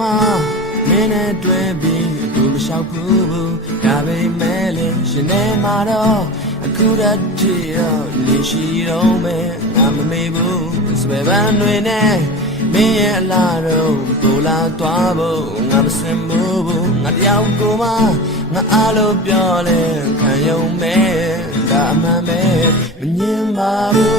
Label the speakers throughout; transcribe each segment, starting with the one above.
Speaker 1: လန်ကိုမှမင်းနဲ့တွေ့ပြီးသူမလျှောက်ဘူးဘူးဒါပေမဲ့လည်းရှင်နေမှာတော့အခုတည်းတည်းတော့နေရှိတော့မယ်ငါမမေ့ဘူးစပယ်ပန်းတွေနဲ့မင်းရဲ့အလားတော့ပူလာသွားဖို့ငါမစင်ဘူးဘူးငါတယောက်ကိုမှငါအားလို့ပြောလဲခံယုံမဲ့ဒါအမှန်ပဲမငြင်းပါဘူး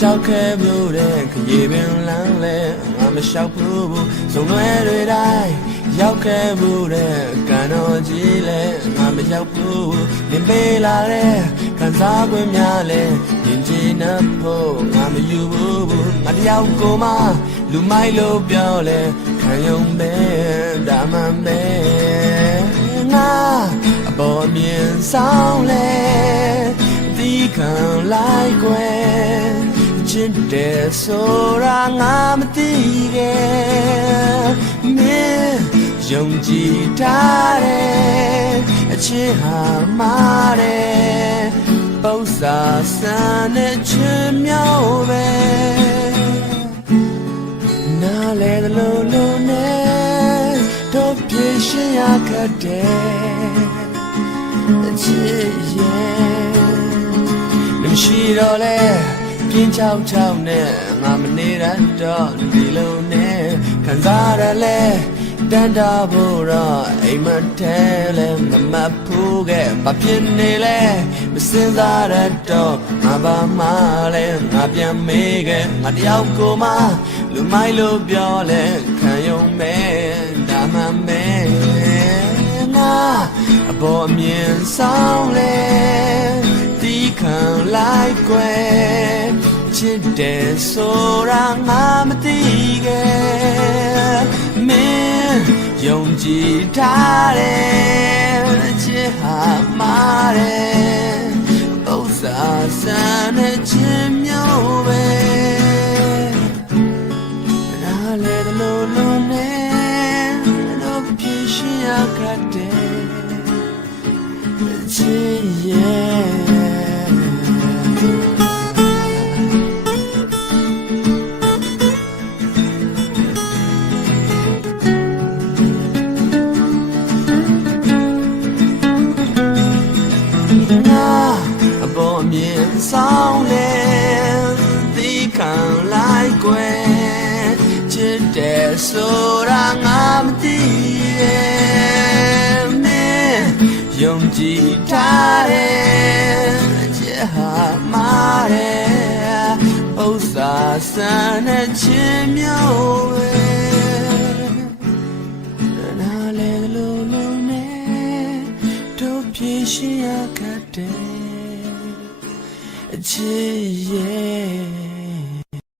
Speaker 1: ရှောက်ခဲ့ဘူးတဲ့ခရီးပင်လမ်းလဲငါမလျှောက်ဘူးဘူးစုံရွယ်တွေတိုင်းရောက်ခဲ့ဘူးတဲ့ကံတော်ကြီးလဲငါမရောက်ဘူးနင်ပေးလာတဲ့ခံစား권များလဲရင်ချင်နှဖို့ငါမယူဘူးဘူးငါတယောက်ကိုမှလူမိုက်လို့ပြောလဲခံယုံပဲဒါမှန်ပဲငါအပေါ်မြင်ဆောင်လဲဒီခံလိုက်ွယ် ချစ်တယ်ဆိုတာငါမသိခဲ့မင်းယုံကြည်ထားတယ်အချစ်ဟာမာတယ်ပုံစာဆန်တဲ့ချစ်မြောက်ပဲနားလေလို့လို့နဲ့တော့ပြရှင်ရခတ်တယ်အချစ်ရဲ့မရှိတော့လဲ ပြင်းချောက်ချောက်နဲ့ငါမနေရတော့ဒီလိုနဲ့ခံစားရလဲတန်တာဖို့တော့အိမ်မထဲလဲမမတ်ဖို့ကဘာဖြစ်နေလဲမစင်စားရတော့ငါဘာမှလဲငါပြန်မေးခဲ့ငါတယောက်ကိုမှလူမိုက်လို့ပြောလဲခံယုံမဲ့ဒါမှမဲငါအပေါ်အမြင်ဆောင်လဲ ယ်ချစ်တယ်ဆိုတာငါမသိခဲ့မင်းယုံကြည်ထားတယ်ချစ်ဟာမာတယ်ဥစ္စာဆန်တဲ့ချစ်မျိုးပဲနားလေတယ်လို့လို့နဲ့တော့ပြရှင်ရခတ်တယ်အ ဆောင်လဲသီးခံလိုက်ွယ်ချစ်တယ်ဆိုတာငါမသိရဲ့မင်းယုံကြည်ထားတယ်ချစ်ဟာမာတယ်ဥစ္စာဆန်တဲ့ချစ်မျိုးပဲနားလေလို့လို့နဲ့တို့ပြေရှိရခဲ့တယ် 界。夜